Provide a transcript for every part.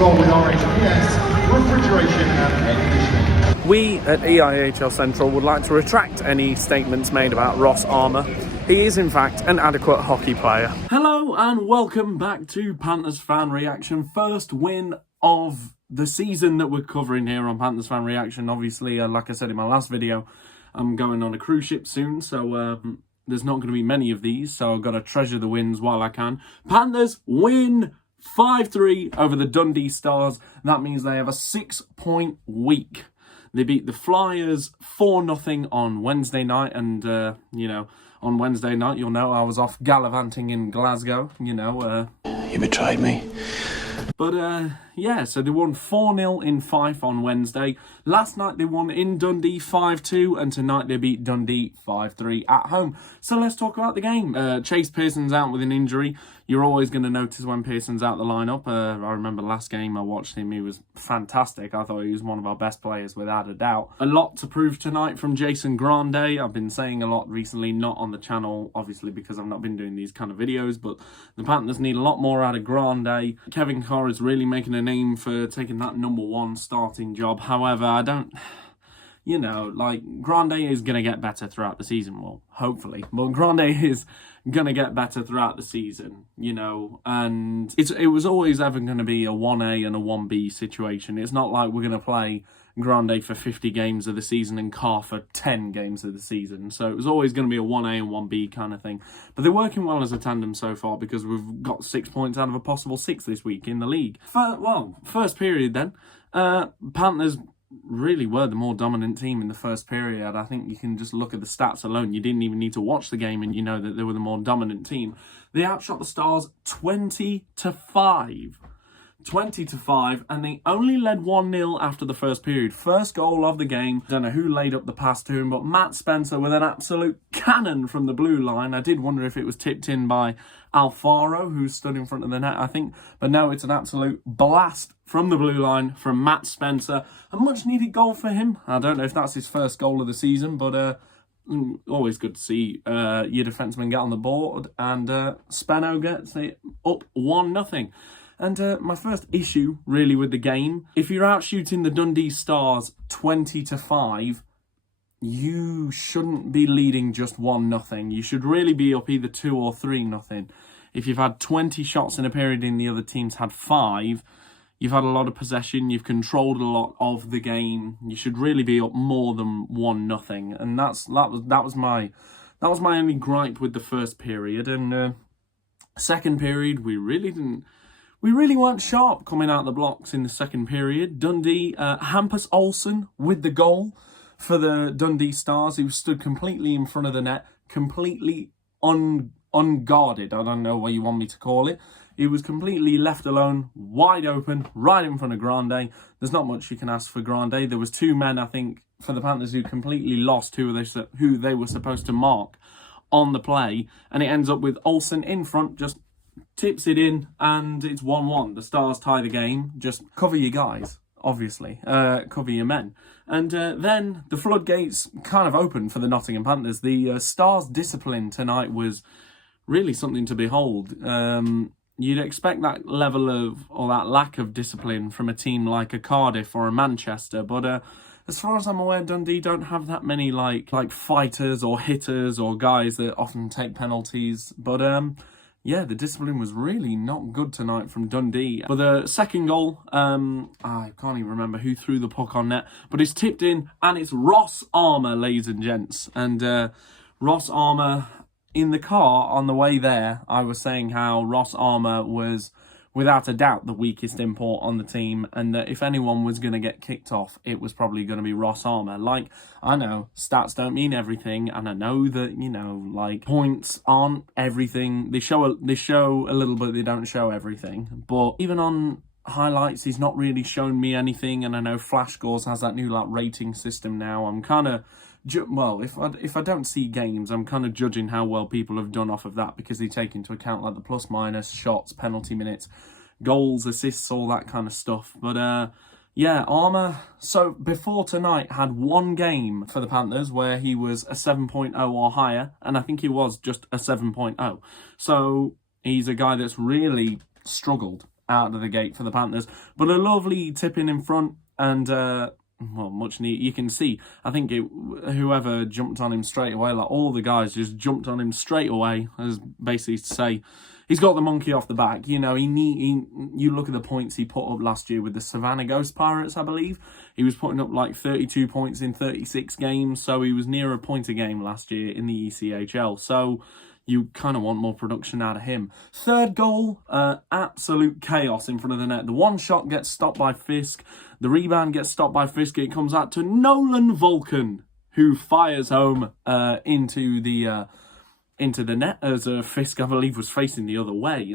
Go with Orange PS, refrigeration and air conditioning. We at EIHL Central would like to retract any statements made about Ross Armour. He is in fact an adequate hockey player. Hello and welcome back to Panthers Fan Reaction. First win of the season that we're covering here on Panthers Fan Reaction. Obviously, like I said in my last video, I'm going on a cruise ship soon, so there's not going to be many of these, so I've got to treasure the wins while I can. Panthers win 5-3 over the Dundee Stars. That means they have a 6-point week. They beat the Flyers 4-0 on Wednesday night, and, on Wednesday night, you'll know I was off gallivanting in Glasgow, You betrayed me. But, so they won 4-0 in Fife on Wednesday. Last night they won in Dundee 5-2, and tonight they beat Dundee 5-3 at home. So let's talk about the game. Chase Pearson's out with an injury. You're always going to notice when Pearson's out the lineup. I remember last game I watched him, he was fantastic. I thought he was one of our best players without a doubt. A lot to prove tonight from Jason Grande. I've been saying a lot recently, not on the channel, obviously, because I've not been doing these kind of videos, but the Panthers need a lot more out of Grande. Kevin Carr is really making a name for taking that #1 starting job. However, I don't... Grande is going to get better throughout the season. Well, hopefully. But Grande is going to get better throughout the season, and it was always ever going to be a 1A and a 1B situation. It's not like we're going to play Grande for 50 games of the season and Carr for 10 games of the season. So it was always going to be a 1A and 1B kind of thing. But they're working well as a tandem so far because we've got 6 points out of a possible 6 this week in the league. First period then. Panthers really were the more dominant team in the first period. I think you can just look at the stats alone. You didn't even need to watch the game and you know that they were the more dominant team. They outshot the Stars 20-5. 20-5, and they only led 1-0 after the first period. First goal of the game. Don't know who laid up the pass to him, but Matt Spencer with an absolute cannon from the blue line. I did wonder if it was tipped in by Alfaro, who stood in front of the net, I think. But no, it's an absolute blast from the blue line from Matt Spencer. A much-needed goal for him. I don't know if that's his first goal of the season, but always good to see your defenseman get on the board. And Speno gets it up 1-0. And my first issue, really, with the game, if you're out shooting the Dundee Stars 20-5, you shouldn't be leading just 1-0. You should really be up either 2 or 3-0. If you've had 20 shots in a period and the other team's had 5, you've had a lot of possession, you've controlled a lot of the game. You should really be up more than 1-0. And that was my only gripe with the first period. And second period, we really weren't sharp coming out the blocks in the second period. Dundee, Hampus Olsen with the goal for the Dundee Stars. He was stood completely in front of the net, completely unguarded. I don't know what you want me to call it. He was completely left alone, wide open, right in front of Grande. There's not much you can ask for Grande. There was 2 men, I think, for the Panthers who completely lost who they were supposed to mark on the play. And it ends up with Olsen in front, just tips it in, and it's 1-1. The Stars tie the game. Just cover your guys, obviously. Cover your men. And then the floodgates kind of opened for the Nottingham Panthers. The Stars' discipline tonight was really something to behold. You'd expect that level of, or that lack of discipline from a team like a Cardiff or a Manchester, but as far as I'm aware, Dundee don't have that many like fighters or hitters or guys that often take penalties. But yeah, the discipline was really not good tonight from Dundee. But the second goal, I can't even remember who threw the puck on net, but it's tipped in, and it's Ross Armour, ladies and gents. And Ross Armour, in the car on the way there, I was saying how Ross Armour was, without a doubt, the weakest import on the team, and that if anyone was going to get kicked off, it was probably going to be Ross Armour. Like, I know stats don't mean everything, and I know that, points aren't everything. They show a little bit, they don't show everything. But even on highlights, he's not really shown me anything, and I know Flash Scores has that new rating system now. I'm kind of... Well, if I don't see games, I'm kind of judging how well people have done off of that, because they take into account the plus minus, shots, penalty minutes, goals, assists, all that kind of stuff. But yeah, Armour, so before tonight, had 1 game for the Panthers where he was a 7.0 or higher, and I think he was just a 7.0. So he's a guy that's really struggled out of the gate for the Panthers. But a lovely tip in front and, well, much neat. You can see, I think whoever jumped on him straight away, like all the guys just jumped on him straight away, as basically to say, he's got the monkey off the back. You know, you look at the points he put up last year with the Savannah Ghost Pirates, I believe. He was putting up like 32 points in 36 games, so he was near a point a game last year in the ECHL. So you kind of want more production out of him. Third goal, absolute chaos in front of the net. The one shot gets stopped by Fisk. The rebound gets stopped by Fisk. It comes out to Nolan Vulcan, who fires home into the net as Fisk, I believe, was facing the other way.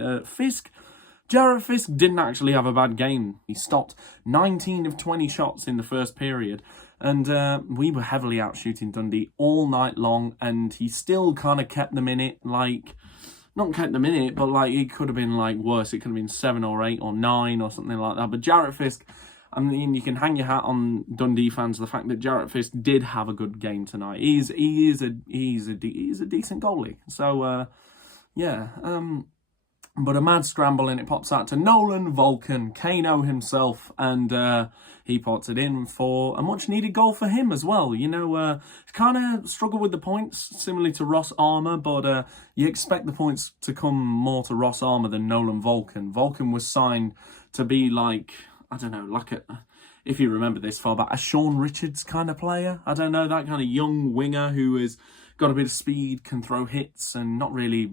Jarrett Fisk didn't actually have a bad game. He stopped 19 of 20 shots in the first period. And we were heavily out shooting Dundee all night long. And he still kind of kept them in it. Like, not kept them in it, but like it could have been like worse. It could have been 7 or 8 or 9 or something like that. But Jarrett Fisk, I mean, you can hang your hat on Dundee fans, the fact that Jarrett Fisk did have a good game tonight. He's a decent goalie. So, yeah. But a mad scramble and it pops out to Nolan Vulcan, Kano himself, and he pots it in for a much-needed goal for him as well. You know, kind of struggled with the points, similarly to Ross Armour, but you expect the points to come more to Ross Armour than Nolan Vulcan. Vulcan was signed to be like, I don't know, like if you remember this far back, a Sean Richards kind of player. I don't know, that kind of young winger who has got a bit of speed, can throw hits and not really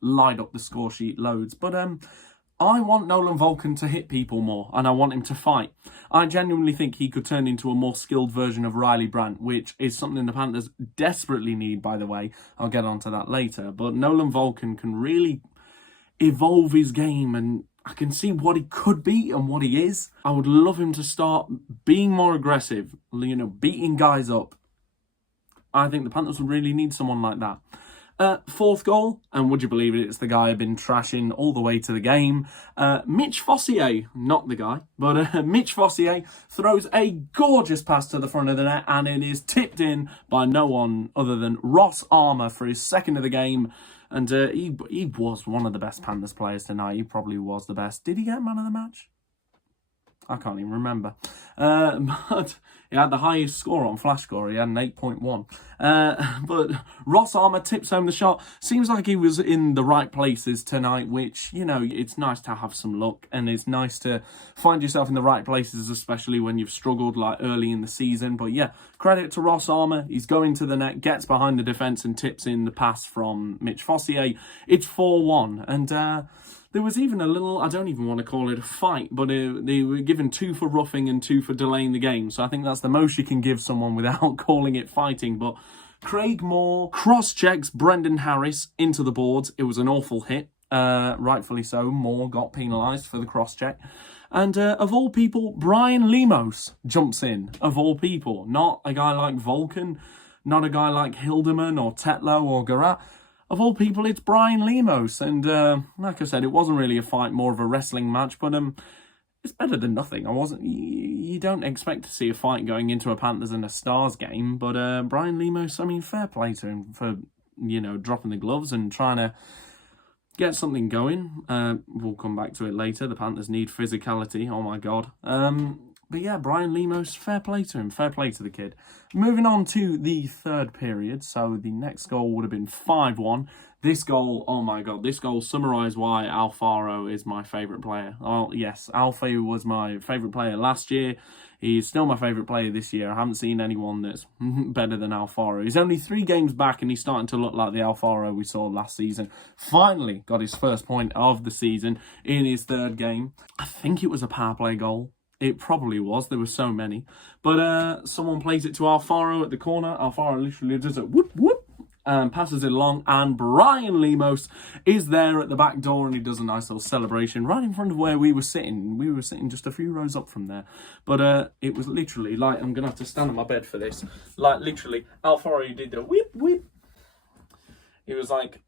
light up the score sheet loads. But I want Nolan Vulcan to hit people more and I want him to fight. I genuinely think he could turn into a more skilled version of Riley Brandt, which is something the Panthers desperately need, by the way. I'll get onto that later. But Nolan Vulcan can really evolve his game and I can see what he could be and what he is. I would love him to start being more aggressive, you know, beating guys up. I think the Panthers would really need someone like that. Fourth goal, and would you believe it, it's the guy I've been trashing all the way to the game. Mitch Fossier, not the guy, but Mitch Fossier throws a gorgeous pass to the front of the net and it is tipped in by no one other than Ross Armour for his second of the game. And he was one of the best Panthers players tonight. He probably was the best. Did he get man of the match? I can't even remember. But he had the highest score on Flash Score. He had an 8.1. But Ross Armour tips home the shot. Seems like he was in the right places tonight, which, you know, it's nice to have some luck. And it's nice to find yourself in the right places, especially when you've struggled like early in the season. But yeah, credit to Ross Armour. He's going to the net, gets behind the defence and tips in the pass from Mitch Fossier. It's 4-1. And there was even a little, I don't even want to call it a fight, but they were given 2 for roughing and 2 for delaying the game. So I think that's the most you can give someone without calling it fighting. But Craig Moore cross-checks Brendan Harris into the boards. It was an awful hit, rightfully so. Moore got penalised for the cross-check. And of all people, Brian Lemos jumps in, of all people. Not a guy like Vulcan, not a guy like Hildeman or Tetlow or Garat. Of all people, it's Brian Lemos. And like I said, it wasn't really a fight, more of a wrestling match. But it's better than nothing. You don't expect to see a fight going into a Panthers and a Stars game. But Brian Lemos, I mean, fair play to him for, you know, dropping the gloves and trying to get something going. We'll come back to it later. The Panthers need physicality. Oh, my God. But yeah, Brian Lemos, fair play to him. Fair play to the kid. Moving on to the third period. So the next goal would have been 5-1. This goal, oh my God, this goal summarised why Alfaro is my favourite player. Oh, yes, Alfie was my favourite player last year. He's still my favourite player this year. I haven't seen anyone that's better than Alfaro. He's only 3 games back and he's starting to look like the Alfaro we saw last season. Finally got his first point of the season in his third game. I think it was a power play goal. It probably was. There were so many. But someone plays it to Alfaro at the corner. Alfaro literally does a whoop, whoop, and passes it along. And Brian Lemos is there at the back door and he does a nice little celebration right in front of where we were sitting. We were sitting just a few rows up from there. But it was literally like, I'm going to have to stand on my bed for this. Like literally, Alfaro did the whip, whip. He was like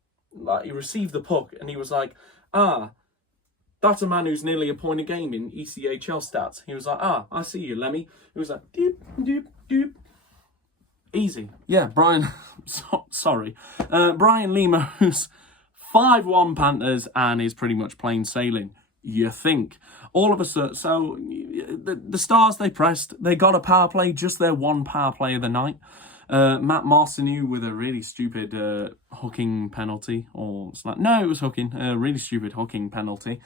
he received the puck and he was like, that's a man who's nearly a point a game in ECHL stats. He was like, I see you, Lemmy. He was like, doop, doop, doop. Easy. Yeah, Brian, sorry. Brian Lemos, 5-1 Panthers, and is pretty much plain sailing. you think. All of a sudden, so the Stars, they pressed. They got a power play, just their one power play of the night. Matt Marcineau with a really stupid hooking penalty. No, it was hooking. A really stupid hooking penalty.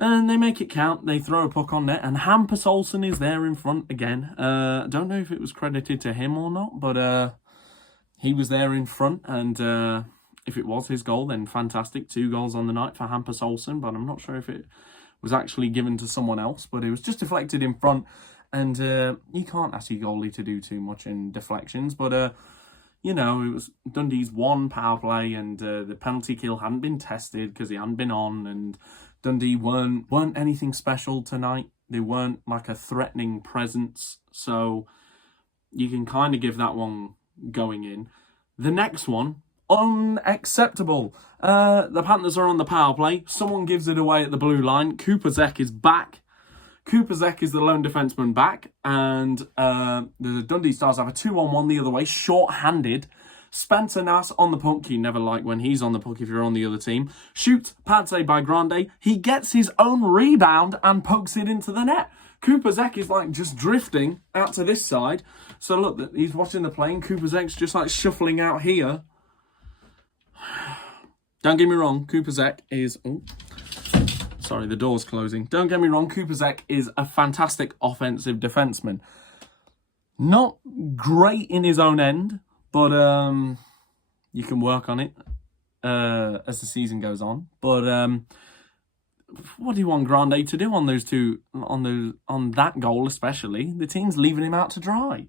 And they make it count. They throw a puck on net. And Hampus Olsen is there in front again. I don't know if it was credited to him or not, but he was there in front. And if it was his goal, then fantastic. 2 goals on the night for Hampus Olsen. But I'm not sure if it was actually given to someone else. But it was just deflected in front. And you can't ask your goalie to do too much in deflections. But, you know, it was Dundee's one power play. And the penalty kill hadn't been tested because he hadn't been on. And Dundee weren't anything special tonight. They weren't like a threatening presence. So you can kind of give that one going in. The next one, unacceptable. The Panthers are on the power play. Someone gives it away at the blue line. Cooper Zek is back. Cooper Zek is the lone defenseman back. And the Dundee Stars have a 2-on-1 the other way, short-handed. Spencer Nass on the puck. You never like when he's on the puck if you're on the other team. Shoots Patsy by Grande. He gets his own rebound and pokes it into the net. Cooper Zek is like just drifting out to this side. So look, he's watching the play. Cooper Zek's just like shuffling out here. Don't get me wrong, Cooper Zek is... Oh, sorry, the door's closing. Don't get me wrong, Cooper Zek is a fantastic offensive defenseman. Not great in his own end, but you can work on it as the season goes on. But what do you want Grande to do on those two, on that goal especially? The team's leaving him out to dry.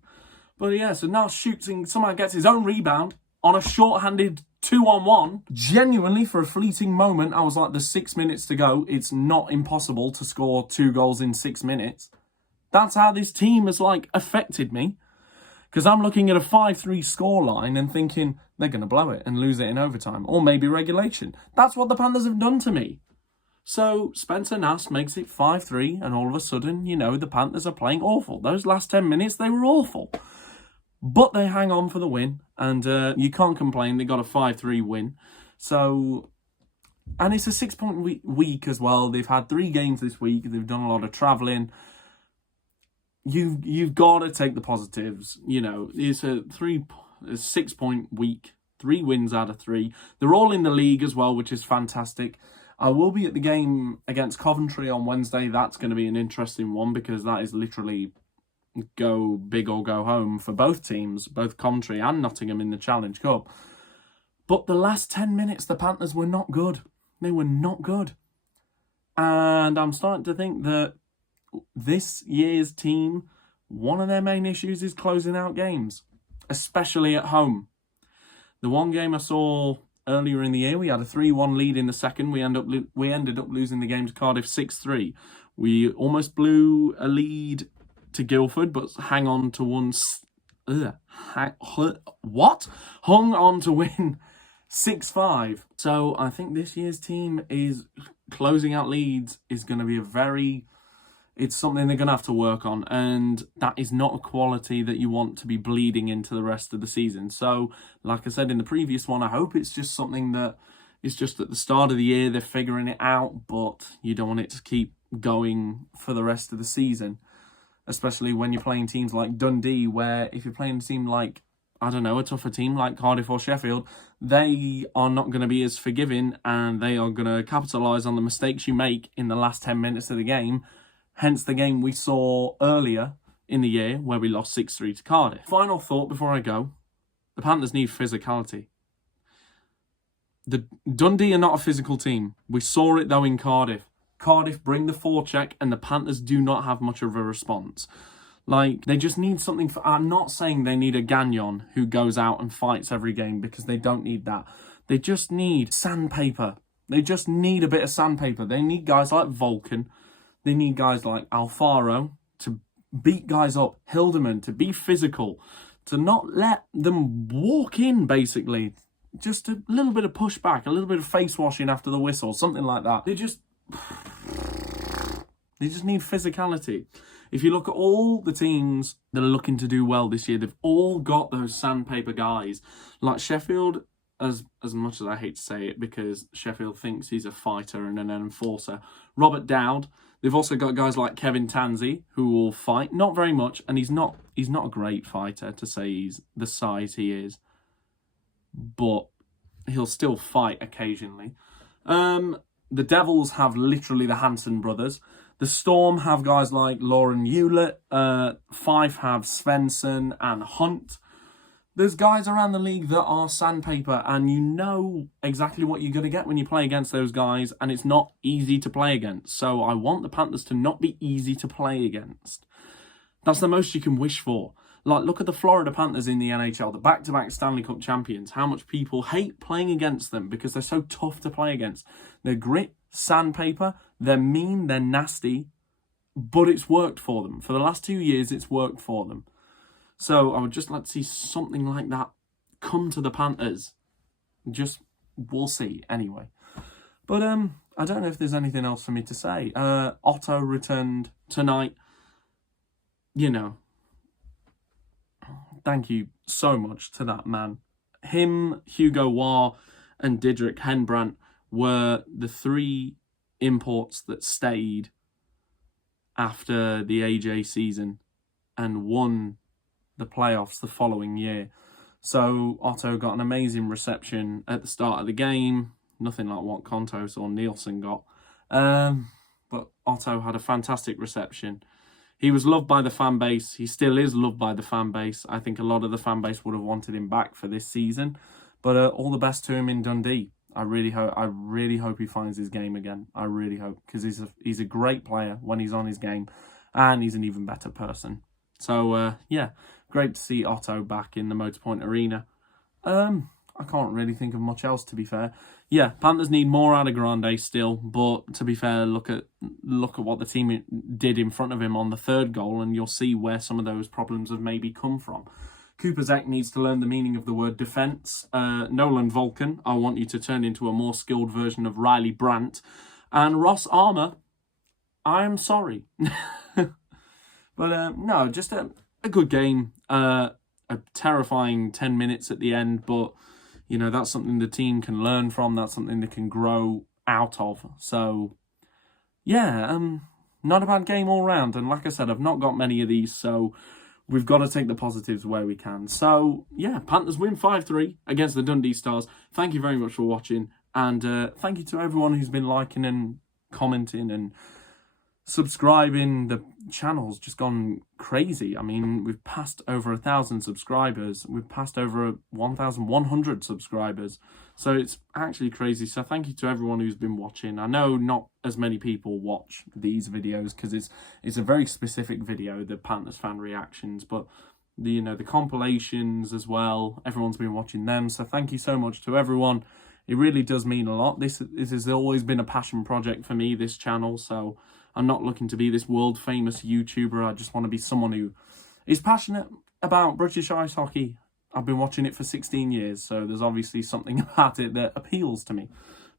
But yeah, so now shooting, somehow gets his own rebound on a short-handed 2-on-1. Genuinely, for a fleeting moment, I was like, there's 6 minutes to go. It's not impossible to score 2 goals in 6 minutes. That's how this team has like affected me. Because I'm looking at a 5-3 scoreline and thinking they're going to blow it and lose it in overtime. Or maybe regulation. That's what the Panthers have done to me. So Spencer Nass makes it 5-3 and all of a sudden, you know, the Panthers are playing awful. Those last 10 minutes, they were awful. But they hang on for the win. And you can't complain. They got a 5-3 win. So, and it's a 6-point week as well. They've had 3 games this week. They've done a lot of travelling. You've got to take the positives. You know, it's a 6-point week, 3 wins out of 3. They're all in the league as well, which is fantastic. I will be at the game against Coventry on Wednesday. That's going to be an interesting one because that is literally go big or go home for both teams, both Coventry and Nottingham in the Challenge Cup. But the last 10 minutes, the Panthers were not good. They were not good. And I'm starting to think that this year's team, one of their main issues is closing out games, especially at home. The one game I saw earlier in the year, we had a 3-1 lead in the second. We ended up losing the game to Cardiff 6-3. We almost blew a lead to Guildford, but hung on to win 6-5. So I think this year's team is closing out leads is going to be it's something they're going to have to work on, and that is not a quality that you want to be bleeding into the rest of the season. So, like I said in the previous one, I hope it's just something that is just at the start of the year, they're figuring it out, but you don't want it to keep going for the rest of the season, especially when you're playing teams like Dundee, where if you're playing a team like, I don't know, a tougher team like Cardiff or Sheffield, they are not going to be as forgiving, and they are going to capitalise on the mistakes you make in the last 10 minutes of the game. Hence the game we saw earlier in the year where we lost 6-3 to Cardiff. Final thought before I go. The Panthers need physicality. The Dundee are not a physical team. We saw it though in Cardiff. Cardiff bring the forecheck and the Panthers do not have much of a response. Like, they just need something I'm not saying they need a Gagnon who goes out and fights every game, because they don't need that. They just need sandpaper. They just need a bit of sandpaper. They need guys like Vulcan. They need guys like Alfaro to beat guys up, Hildeman to be physical, to not let them walk in, basically. Just a little bit of pushback, a little bit of face washing after the whistle, something like that. They just need physicality. If you look at all the teams that are looking to do well this year, they've all got those sandpaper guys. Like Sheffield as much as I hate to say it, because Sheffield thinks he's a fighter and an enforcer, Robert Dowd. They've also got guys like Kevin Tansey, who will fight, not very much, and he's not a great fighter to say he's the size he is, but he'll still fight occasionally. The Devils have literally the Hanson brothers. The Storm have guys like Lauren Hewlett. Fife have Svensson and Hunt. There's guys around the league that are sandpaper, and you know exactly what you're going to get when you play against those guys, and it's not easy to play against. So I want the Panthers to not be easy to play against. That's the most you can wish for. Like, look at the Florida Panthers in the NHL, the back-to-back Stanley Cup champions, how much people hate playing against them because they're so tough to play against. They're grit, sandpaper, they're mean, they're nasty, but it's worked for them. For the last 2 years, it's worked for them. So I would just like to see something like that come to the Panthers. We'll see, anyway. But I don't know if there's anything else for me to say. Otto returned tonight. You know, thank you so much to that man. Him, Hugo Waugh, and Didrik Henbrandt were the 3 imports that stayed after the AJ season and won the playoffs the following year. So Otto got an amazing reception at the start of the game. Nothing like what Kontos or Nielsen got. But Otto had a fantastic reception. He was loved by the fan base. He still is loved by the fan base. I think a lot of the fan base would have wanted him back for this season. But all the best to him in Dundee. I really hope he finds his game again. I really hope, because he's a great player when he's on his game, and he's an even better person. So yeah, great to see Otto back in the Motorpoint Arena. I can't really think of much else, to be fair. Yeah, Panthers need more out of Grande still, but to be fair, look at what the team did in front of him on the 3rd goal, and you'll see where some of those problems have maybe come from. Cooper Zek needs to learn the meaning of the word defence. Nolan Vulcan, I want you to turn into a more skilled version of Riley Brandt. And Ross Armour, I'm sorry. But no, just a good game. A terrifying 10 minutes at the end, but you know, that's something the team can learn from. That's something they can grow out of. So, yeah, not a bad game all round. And like I said, I've not got many of these, so we've got to take the positives where we can. So, yeah, Panthers win 5-3 against the Dundee Stars. Thank you very much for watching. And thank you to everyone who's been liking and commenting and subscribing. The channel's just gone crazy. I mean, we've passed over 1,000 subscribers. We've passed over 1,100 subscribers. So it's actually crazy. So thank you to everyone who's been watching. I know not as many people watch these videos because it's a very specific video, the Panthers fan reactions, but the compilations as well. Everyone's been watching them. So thank you so much to everyone. It really does mean a lot. This has always been a passion project for me, this channel. So I'm not looking to be this world-famous YouTuber. I just want to be someone who is passionate about British ice hockey. I've been watching it for 16 years, so there's obviously something about it that appeals to me.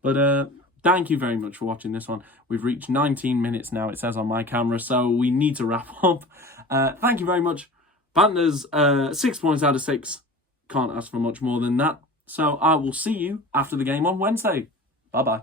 But thank you very much for watching this one. We've reached 19 minutes now, it says on my camera, so we need to wrap up. Thank you very much. Panthers, 6 points out of 6. Can't ask for much more than that. So I will see you after the game on Wednesday. Bye-bye.